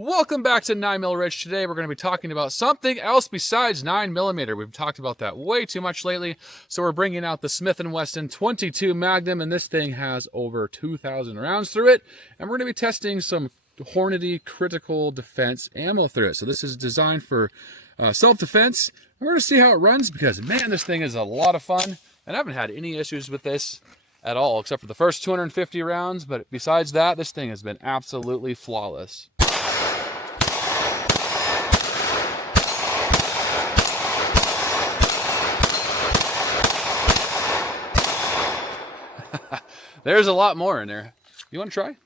Welcome back to 9mm Rich. Today we're going to be talking about something else besides 9mm. We've talked about that way too much lately, so we're bringing out the Smith Wesson 22 Magnum, and this thing has over 2,000 rounds through it, and we're going to be testing some Hornady critical defense ammo through it. So this is designed for self-defense. We're going to see how it runs because, man, this thing is a lot of fun, and I haven't had any issues with this at all, except for the first 250 rounds, but besides that, this thing has been absolutely flawless. There's a lot more in there. You want to try?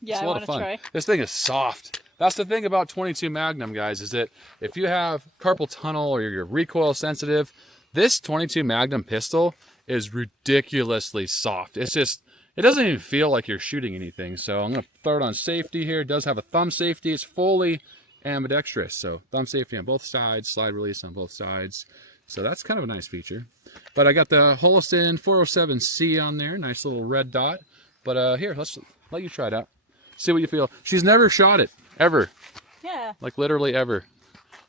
Yeah, I want to try. This thing is soft. That's the thing about 22 Magnum, guys, is that if you have carpal tunnel or you're recoil sensitive, this 22 Magnum pistol is ridiculously soft. It's just, it doesn't even feel like you're shooting anything. So I'm going to throw it on safety here. It does have a thumb safety. It's fully ambidextrous. So thumb safety on both sides, slide release on both sides. So that's kind of a nice feature. But I got the Holston 407C on there, nice little red dot. But here, let's let you try it out. See what you feel. She's never shot it, ever. Yeah. Like literally ever.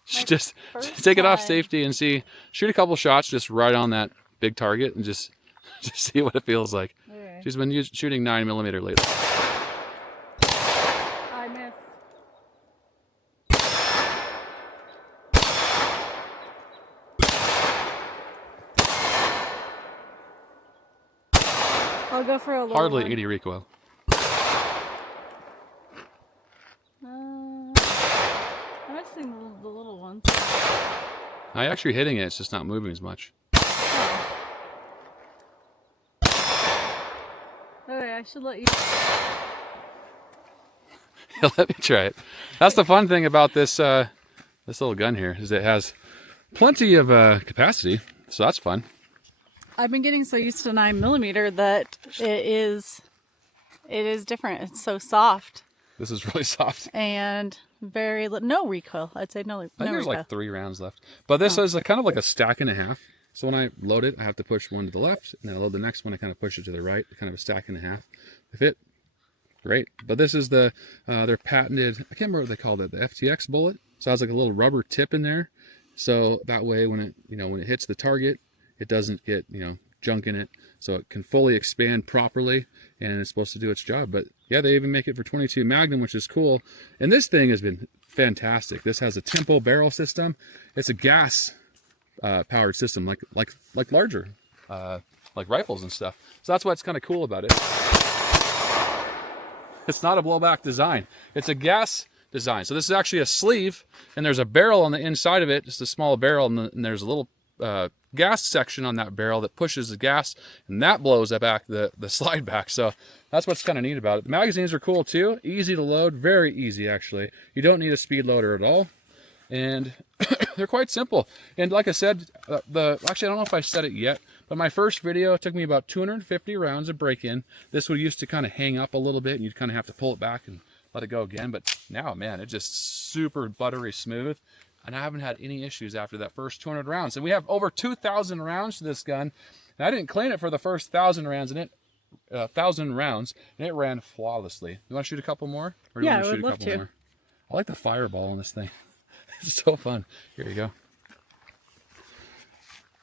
She just take it off safety and see, shoot a couple shots just right on that big target and just see what it feels like. Okay. She's been shooting 9mm lately. I missed. I'll go for a little Hardly one. 80 recoil. I'm missing the little ones. I actually hitting it, it's just not moving as much. Oh. Okay, I should let you. Let me try it. That's the fun thing about this this little gun here, is it has plenty of capacity, so that's fun. I've been getting so used to 9mm that it is different. It's so soft. This is really soft. And no recoil. I'd say no I think recoil. there's like 3 rounds left. But this is kind of like a stack and a half. So when I load it, I have to push one to the left, and then I load the next one, I kind of push it to the right, kind of a stack and a half. If it, great. But this is the, their patented, I can't remember what they called it, the FTX bullet. So it has like a little rubber tip in there. So that way when it, when it hits the target, it doesn't get, junk in it. So it can fully expand properly, and it's supposed to do its job. But yeah, they even make it for 22 Magnum, which is cool. And this thing has been fantastic. This has a tempo barrel system. It's a gas powered system, like larger, like rifles and stuff. So that's what's kind of cool about it. It's not a blowback design. It's a gas design. So this is actually a sleeve, and there's a barrel on the inside of it, just a small barrel, and there's a little gas section on that barrel that pushes the gas, and that blows that back, the slide back. So that's what's kind of neat about it. The magazines are cool too, easy to load, very easy actually. You don't need a speed loader at all, and they're quite simple. And like I said, actually I don't know if I said it yet, but my first video, it took me about 250 rounds of break-in. This would used to kind of hang up a little bit, and you'd kind of have to pull it back and let it go again. But now, man, it's just super buttery smooth. And I haven't had any issues after that first 200 rounds. And we have over 2,000 rounds to this gun. And I didn't clean it for the first 1,000 rounds, and it ran flawlessly. You want to shoot a couple more? Or do you want to shoot a couple more? I like the fireball on this thing. It's so fun. Here you go.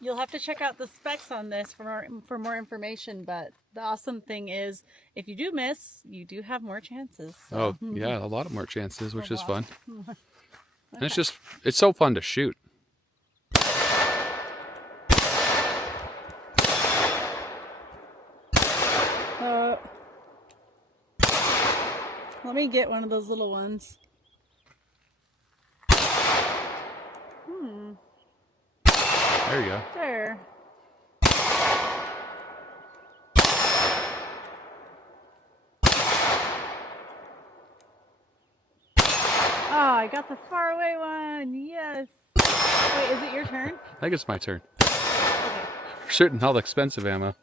You'll have to check out the specs on this for more information, but the awesome thing is if you do miss, you do have more chances. So. Oh, yeah, a lot of more chances, which is fun. And it's so fun to shoot. Let me get one of those little ones. There you go. There. Oh, I got the far away one. Yes. Wait, is it your turn? I think it's my turn. Okay. We're shooting all the expensive ammo.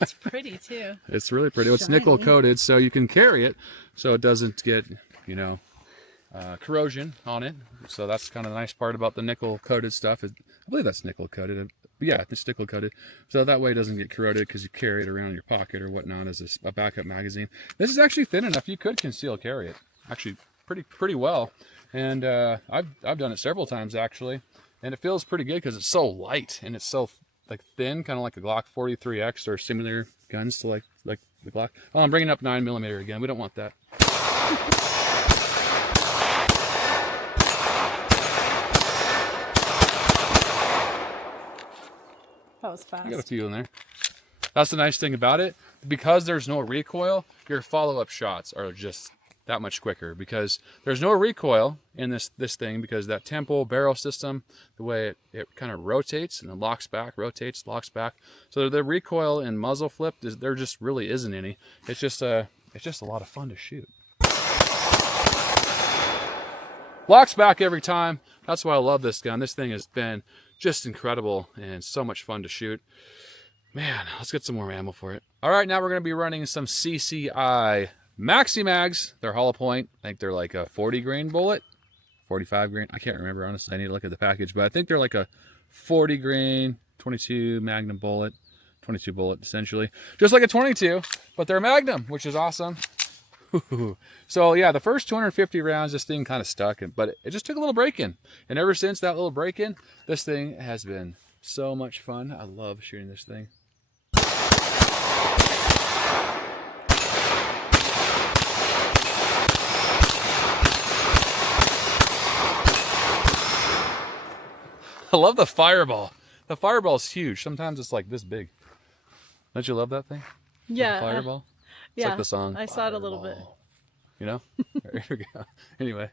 It's pretty too. It's really pretty. It's nickel coated, so you can carry it, so it doesn't get, corrosion on it. So that's kind of the nice part about the nickel coated stuff. I believe that's nickel coated. Yeah, it's nickel coated. So that way it doesn't get corroded because you carry it around in your pocket or whatnot as a backup magazine. This is actually thin enough. You could conceal carry it. Actually, pretty well, and I've done it several times actually, and it feels pretty good because it's so light and it's so like thin, kind of like a Glock 43X or similar guns to like the Glock. Oh, I'm bringing up 9mm again. We don't want that. That was fast. You got a few in there. That's the nice thing about it. Because there's no recoil, your follow-up shots are just that much quicker because there's no recoil in this thing because that tempo barrel system, the way it kind of rotates and then locks back, rotates, locks back. So the recoil and muzzle flip, there just really isn't any. It's just a lot of fun to shoot. Locks back every time. That's why I love this gun. This thing has been just incredible and so much fun to shoot. Man, let's get some more ammo for it. All right, now we're going to be running some CCI Maxi Mags. They're hollow point. I think they're like a 40 grain bullet, 45 grain. I can't remember, honestly. I need to look at the package, but I think they're like a 40 grain, 22 Magnum bullet, 22 bullet essentially. Just like a 22, but they're Magnum, which is awesome. So yeah, the first 250 rounds, this thing kind of stuck, but it just took a little break-in. And ever since that little break-in, this thing has been so much fun. I love shooting this thing. I love the fireball. The fireball is huge. Sometimes it's like this big. Don't you love that thing? Yeah. The fireball? It's like the song. I saw it a little bit. You know? There we go. Anyway.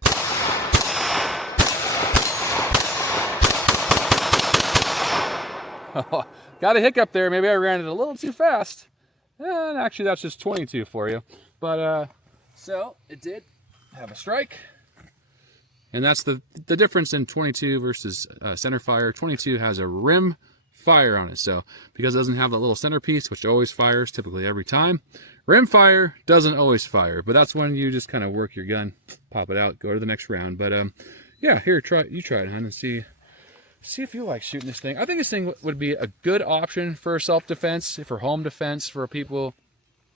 Oh, got a hiccup there. Maybe I ran it a little too fast. And actually, that's just 22 for you. But, so it did have a strike. And that's the difference in 22 versus center fire. 22 has a rim fire on it. So because it doesn't have that little centerpiece, which always fires typically every time, rim fire doesn't always fire. But that's when you just kind of work your gun, pop it out, go to the next round. But yeah, here, try it, hon, and see if you like shooting this thing. I think this thing would be a good option for self-defense, for home defense, for people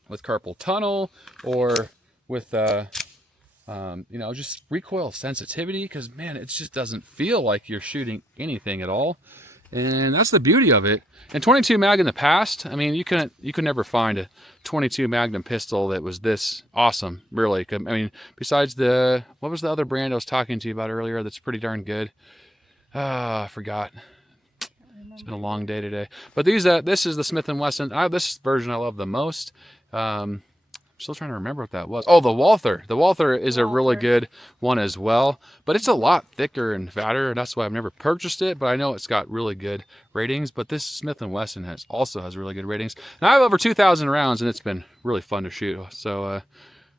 with carpal tunnel or with you know, just recoil sensitivity, because man, it just doesn't feel like you're shooting anything at all. And that's the beauty of it. And 22 mag in the past, I mean, you could never find a 22 Magnum pistol that was this awesome, really. I mean, besides what was the other brand I was talking to you about earlier that's pretty darn good? I forgot. It's been a long day today. But this is the Smith Wesson. This version I love the most. I'm still trying to remember what that was. Oh, the Walther. The Walther is a really good one as well, but it's a lot thicker and fatter, and that's why I've never purchased it, but I know it's got really good ratings. But this Smith & Wesson also has really good ratings. And I have over 2,000 rounds, and it's been really fun to shoot. So,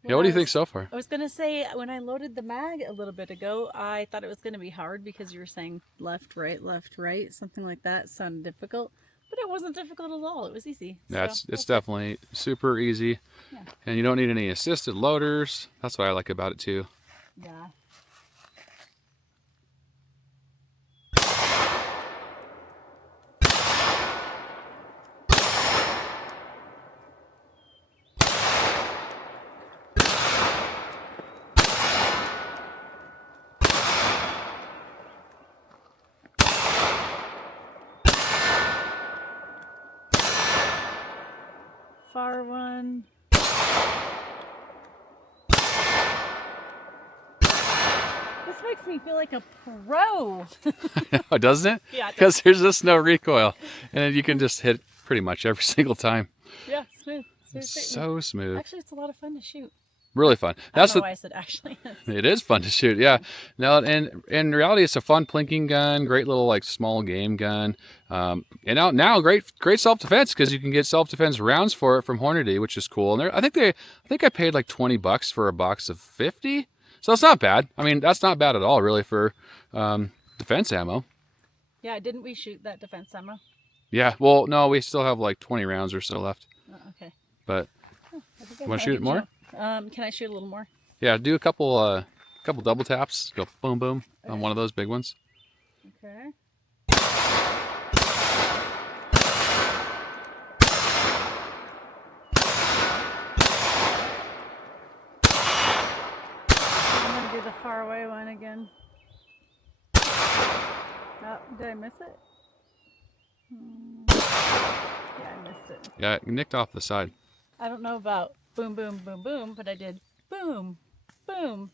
yeah, what do you think so far? I was going to say, when I loaded the mag a little bit ago, I thought it was going to be hard because you were saying left, right, something like that. Sounded difficult. But it wasn't difficult at all. It was easy. Yeah, so it's definitely super easy. Yeah. And you don't need any assisted loaders. That's what I like about it too. Yeah. Far one. This makes me feel like a pro. Doesn't it? Yeah. Because there's just no recoil, and you can just hit pretty much every single time. Yeah, smooth. So smooth. Actually, it's a lot of fun to shoot. Really fun. That's why I said actually. It is fun to shoot, yeah. Now, and in reality, it's a fun plinking gun, great little like small game gun. And now great self-defense, because you can get self-defense rounds for it from Hornady, which is cool. And I think I paid like $20 for a box of 50. So it's not bad. I mean, that's not bad at all, really, for defense ammo. Yeah, didn't we shoot that defense ammo? Yeah. Well, no, we still have like 20 rounds or so left. Oh, okay. But you want to shoot it more? Can I shoot a little more? Yeah, do a couple double taps. Go boom, boom on one of those big ones. Okay. I'm gonna do the far away one again. Oh, did I miss it? Yeah, I missed it. Yeah, it nicked off the side. I don't know about boom, boom, boom, boom, but I did boom, boom,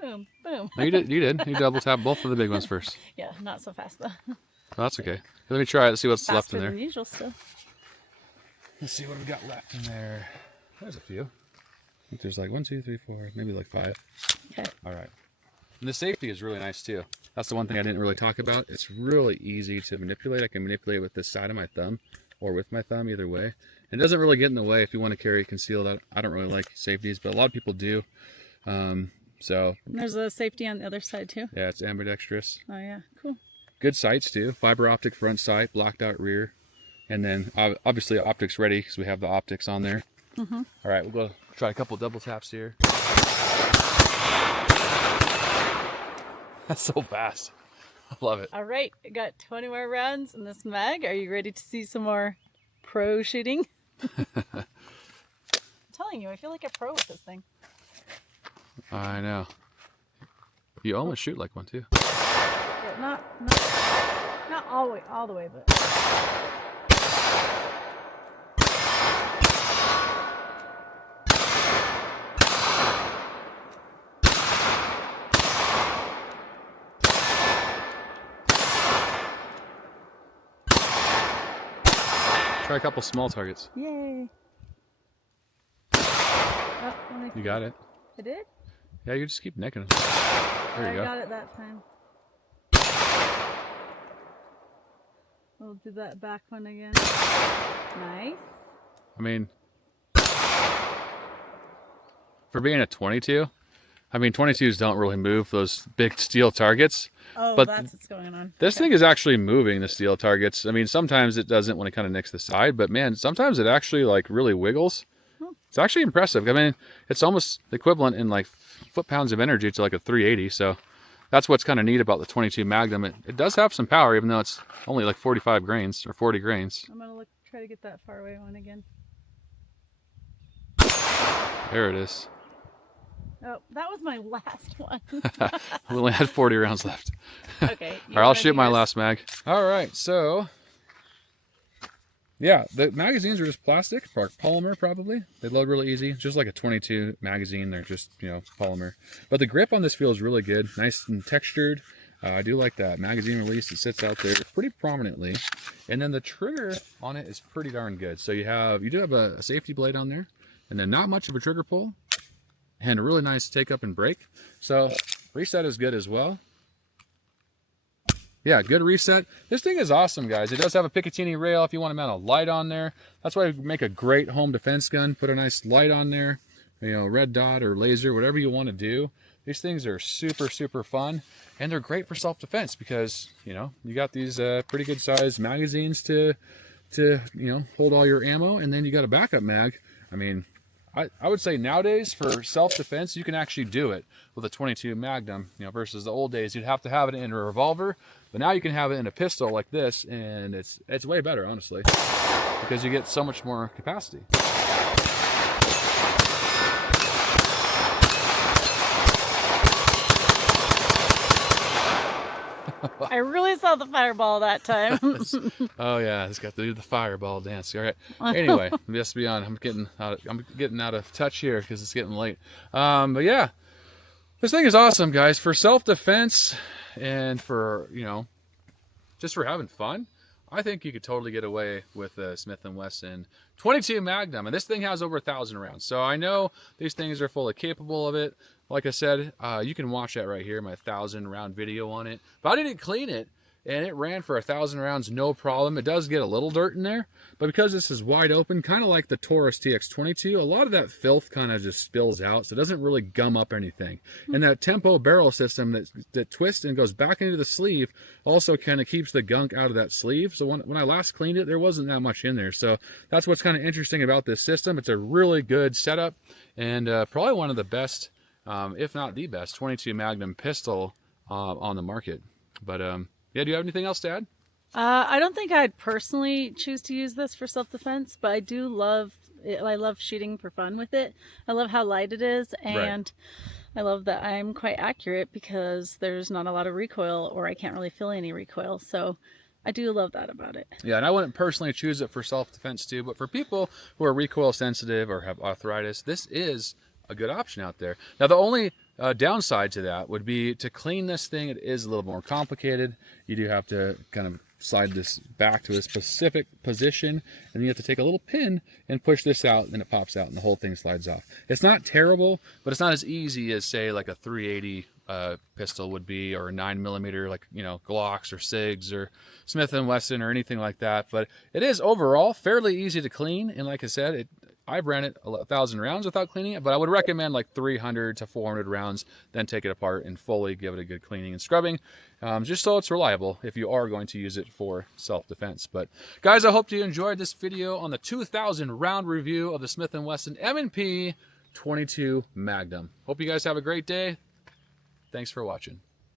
boom, boom. No, you did. You double tap both of the big ones first. Yeah, not so fast though. Oh, that's okay. Let me try it. See what's left Faster in there. than usual still. Let's see what we got left in there. There's a few. I think there's like 1, 2, 3, 4, maybe like 5. Okay. All right. And the safety is really nice too. That's the one thing I didn't really talk about. It's really easy to manipulate. I can manipulate with the side of my thumb or with my thumb, either way. It doesn't really get in the way if you want to carry concealed. I don't really like safeties, but a lot of people do. So There's a safety on the other side too. yeah, it's ambidextrous. Oh yeah, cool. Good sights too. Fiber optic front sight, blocked out rear. And then obviously optics ready because we have the optics on there. All right, we'll go try a couple double taps here. That's so fast. I love it. All right, I got 20 more rounds in this mag. Are you ready to see some more pro shooting? I'm telling you, I feel like a pro with this thing. I know. You almost shoot like one too. Yeah, not all the way, but. Try a couple small targets. Yay! Oh, You got it. I did? Yeah, you just keep nicking it. There you go. I got it that time. We'll do that back one again. Nice. I mean, for being a 22, I mean, 22s don't really move those big steel targets. Oh, but that's what's going on. This thing is actually moving the steel targets. I mean, sometimes it doesn't when it kind of nicks the side, but man, sometimes it actually like really wiggles. It's actually impressive. I mean, it's almost equivalent in like foot-pounds of energy to like a 380. So that's what's kind of neat about the 22 Magnum. It does have some power, even though it's only like 45 grains or 40 grains. I'm gonna try to get that far away one again. There it is. Oh, that was my last one. We only had 40 rounds left. Okay. All right, I'll shoot my last mag. All right, so yeah, the magazines are just plastic, or polymer probably. They load really easy, just like a 22 magazine. They're just, you know, polymer. But the grip on this feels really good, nice and textured. I do like that magazine release. It sits out there pretty prominently, and then the trigger on it is pretty darn good. So you do have a safety blade on there, and then not much of a trigger pull, and a really nice take up and break. So reset is good as well. Yeah, good reset. This thing is awesome, guys. It does have a Picatinny rail if you want to mount a light on there. That's why we make a great home defense gun. Put a nice light on there, you know, red dot or laser, whatever you want to do. These things are super, super fun, and they're great for self-defense because, you know, you got these pretty good sized magazines to you know, hold all your ammo, and then you got a backup mag. I mean, I would say nowadays for self-defense, you can actually do it with a 22 Magnum, you know, versus the old days. You'd have to have it in a revolver, but now you can have it in a pistol like this, and it's way better, honestly, because you get so much more capacity. I really saw the fireball that time. Oh yeah, it's got to do the fireball dance. All right. Anyway, just be on. I'm getting out of touch here because it's getting late. But yeah, this thing is awesome, guys, for self-defense and for, you know, just for having fun. I think you could totally get away with a Smith Wesson 22 Magnum, and this thing has over 1,000 rounds. So I know these things are fully capable of it. Like I said, you can watch that right here, my 1,000 round video on it. But I didn't clean it, and it ran for 1,000 rounds, no problem. It does get a little dirt in there, but because this is wide open, kind of like the Taurus TX22, a lot of that filth kind of just spills out, so it doesn't really gum up anything. And that tempo barrel system that twists and goes back into the sleeve also kind of keeps the gunk out of that sleeve. So when I last cleaned it, there wasn't that much in there. So that's what's kind of interesting about this system. It's a really good setup, and probably one of the best, if not the best, 22 Magnum pistol on the market. But yeah, do you have anything else to add? I don't think I'd personally choose to use this for self-defense, but I do love it. I love shooting for fun with it. I love how light it is, and I love that I'm quite accurate because there's not a lot of recoil, or I can't really feel any recoil. So I do love that about it. Yeah, and I wouldn't personally choose it for self-defense too, but for people who are recoil sensitive or have arthritis, this is a good option out there. Now, the only downside to that would be to clean this thing. It is a little more complicated. You do have to kind of slide this back to a specific position, and then you have to take a little pin and push this out, and it pops out and the whole thing slides off. It's not terrible, but it's not as easy as, say, like a 380 pistol would be, or a 9mm, like, you know, Glocks or SIGs or Smith Wesson or anything like that. But it is overall fairly easy to clean, and like I said, I've ran it 1,000 rounds without cleaning it, but I would recommend like 300 to 400 rounds, then take it apart and fully give it a good cleaning and scrubbing, just so it's reliable if you are going to use it for self-defense. But guys, I hope you enjoyed this video on the 2,000 round review of the Smith & Wesson M&P 22 Magnum. Hope you guys have a great day. Thanks for watching.